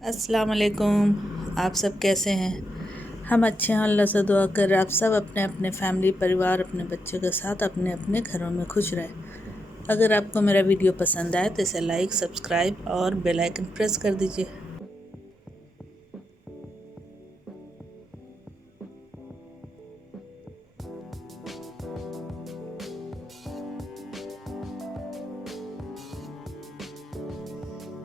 अस्सलाम वालेकुम। आप सब कैसे हैं? हम अच्छे हैं, अल्लाह से दुआ कर आप सब अपने अपने फैमिली परिवार अपने बच्चों के साथ अपने अपने घरों में खुश रहें। अगर आपको मेरा वीडियो पसंद आए तो इसे लाइक सब्सक्राइब और बेल आइकन प्रेस कर दीजिए।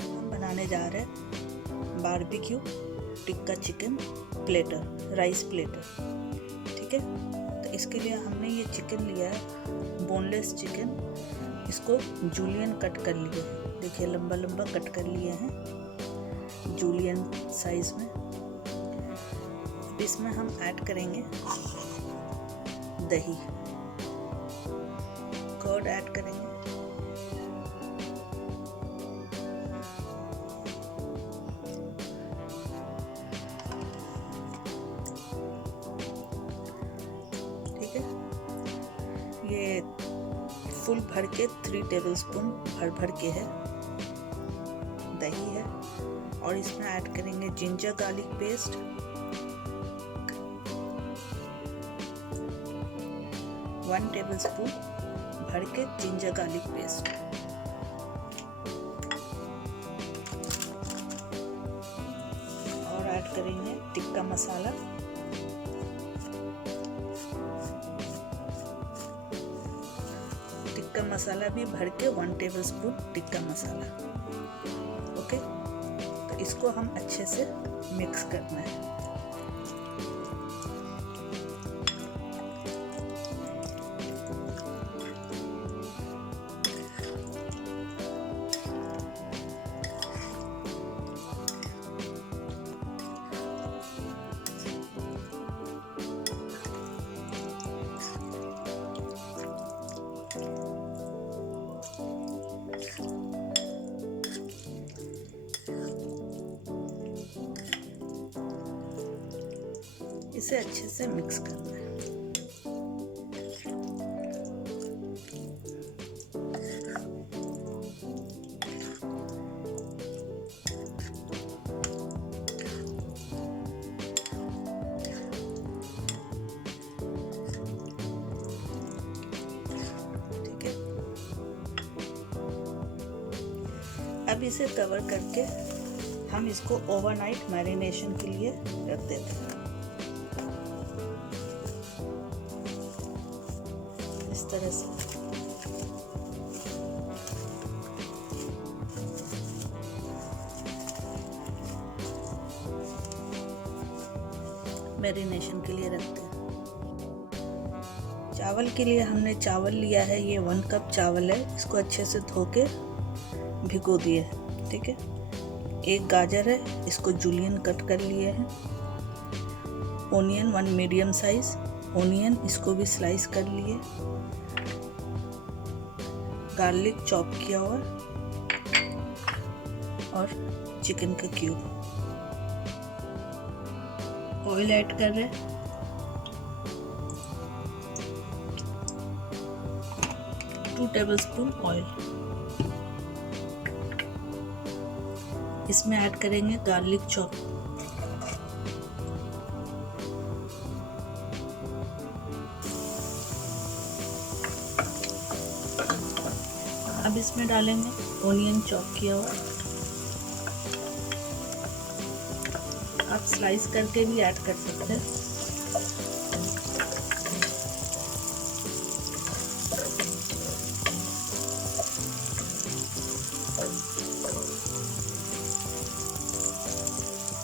हम बनाने जा रहे हैं barbecue tikka chicken platter, rice platter. ठीक है, तो इसके लिए हमने ये चिकन लिया है, बोनलेस चिकन। इसको जूलियन कट कर लिए हैं, देखिए लंबा लंबा कट कर लिए हैं जूलियन साइज में। अब इसमें हम ऐड करेंगे दही, कर्ड ऐड करेंगे। ठीक है, ये फुल भर के 3 टेबलस्पून भर के है दही है। और इसमें ऐड करेंगे जिंजर गार्लिक पेस्ट, 1 टेबलस्पून भर के जिंजर गार्लिक पेस्ट। और ऐड करेंगे टिक्का मसाला, टिक्का मसाला भी भर के 1 टेबलस्पून टिक्का मसाला। ओके, तो इसको हम अच्छे से मिक्स करना है। इसे अच्छे से मिक्स करना है। ठीक है, अब इसे कवर करके हम इसको ओवरनाइट मैरिनेशन के लिए रख देते हैं। इस तरह से मैरिनेशन के लिए रखते हैं। चावल के लिए हमने चावल लिया है, ये 1 कप चावल है। इसको अच्छे से धो के भिगो दिए है। ठीक है, 1 गाजर है, इसको जूलियन कट कर लिए हैं। ओनियन 1 मीडियम साइज ओनियन, इसको भी स्लाइस कर लिए। गार्लिक चॉप किया हुआ और चिकन का क्यूब। ऑयल ऐड कर रहे हैं, 2 टेबलस्पून ऑयल। इसमें ऐड करेंगे गार्लिक चॉप, अब इसमें डालेंगे ओनियन चॉप किया हुआ। आप स्लाइस करके भी ऐड कर सकते हैं।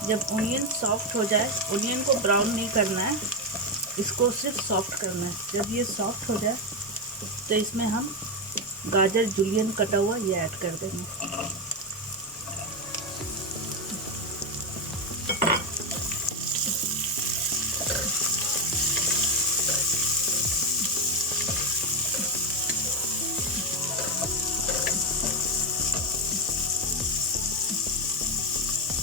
जब ओनियन सॉफ्ट हो जाए, ओनियन को ब्राउन नहीं करना है, इसको सिर्फ सॉफ्ट करना है। जब ये सॉफ्ट हो जाए तो इसमें हम गाजर जूलियन कटा हुआ ये ऐड कर देंगे।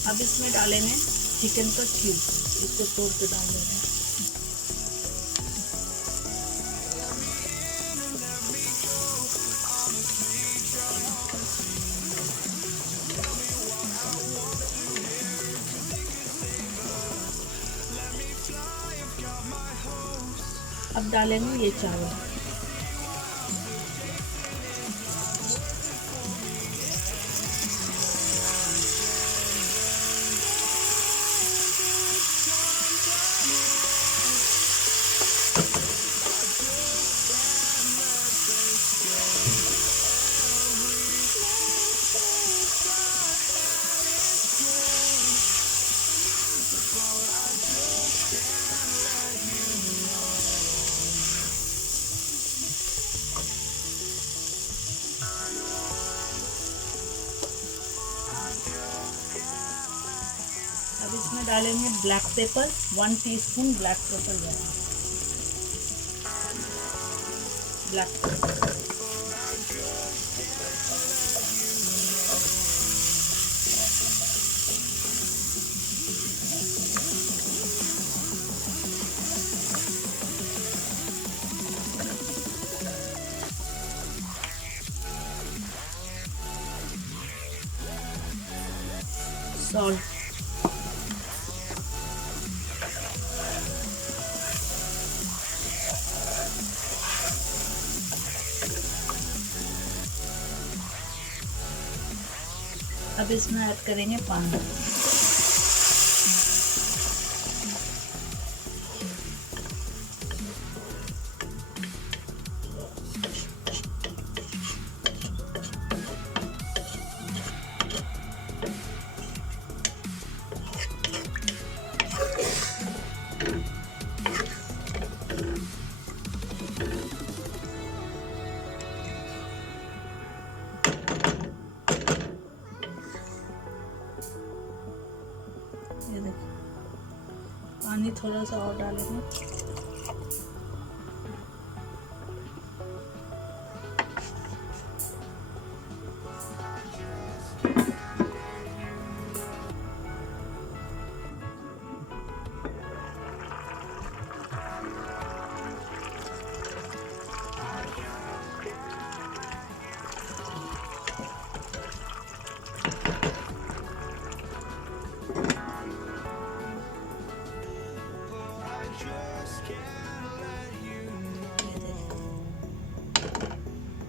अब इसमें डालेंगे चिकन का क्यूब, इसको तोड़ के डाल देंगे। अब डालेंगे ये चावल। अब इसमें डालेंगे black pepper, 1 teaspoon black pepper डालेंगे। ब्लैक पेपर, सॉल्ट, अब इसमें ऐड करेंगे पानी। ये देखिए, पानी थोड़ा सा और डालेंगे।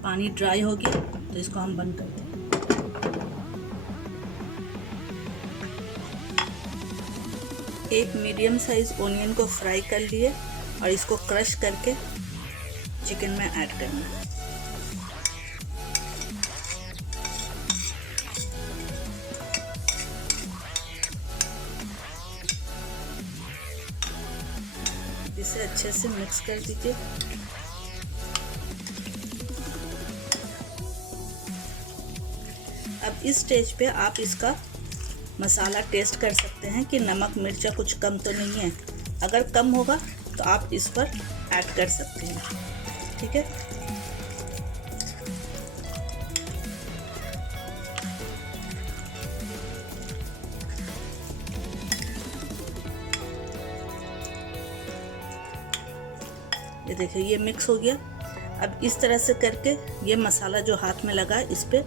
पानी ड्राई हो गया तो इसको हम बंद करते हैं। एक मीडियम साइज ओनियन को फ्राई कर लिए और इसको क्रश करके चिकन में ऐड करना। इसे अच्छे से मिक्स कर दीजिए। अब इस स्टेज पे आप इसका मसाला टेस्ट कर सकते हैं कि नमक मिर्चा कुछ कम तो नहीं है। अगर कम होगा तो आप इस पर ऐड कर सकते हैं, ठीक है। ये देखिए, ये मिक्स हो गया। अब इस तरह से करके ये मसाला जो हाथ में लगा इस पे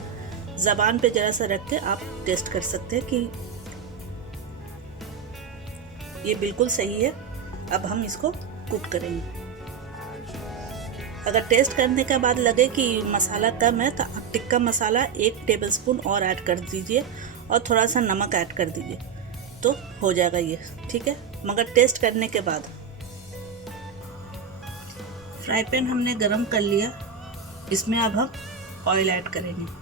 ज़बान पे ज़रा सा रख के आप टेस्ट कर सकते हैं कि ये बिल्कुल सही है। अब हम इसको कुक करेंगे। अगर टेस्ट करने के बाद लगे कि मसाला कम है तो आप टिक्का मसाला 1 टेबलस्पून और ऐड कर दीजिए और थोड़ा सा नमक ऐड कर दीजिए तो हो जाएगा ये, ठीक है। मगर टेस्ट करने के बाद। फ्राई पैन हमने गरम कर लिया, इसमें अब हम ऑयल ऐड करेंगे।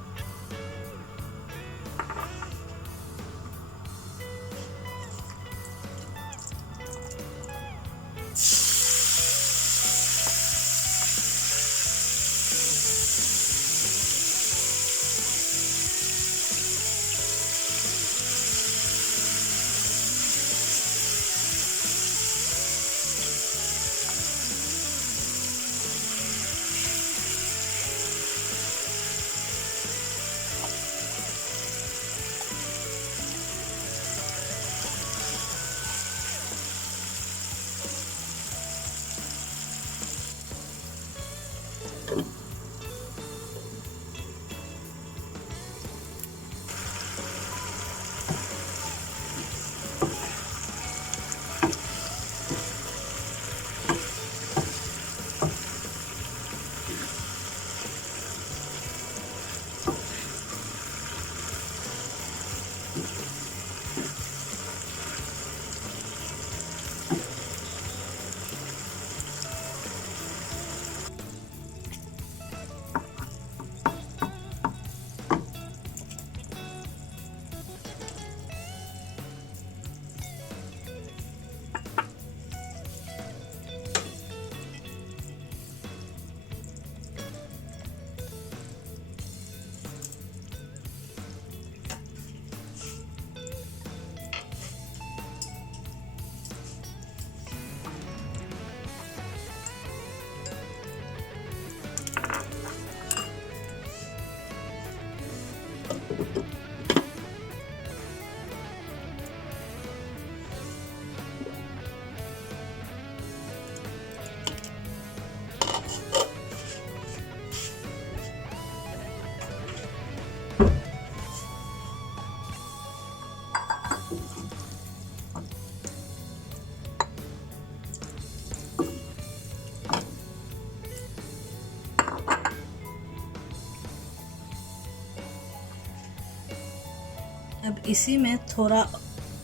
इसी में थोड़ा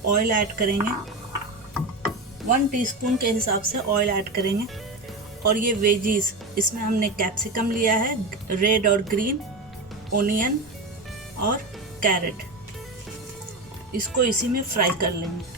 ऑयल ऐड करेंगे, 1 टीस्पून के हिसाब से ऑयल ऐड करेंगे। और ये वेजीज, इसमें हमने कैप्सिकम लिया है, रेड और ग्रीन, ओनियन और कैरेट, इसको इसी में फ्राई कर लेंगे।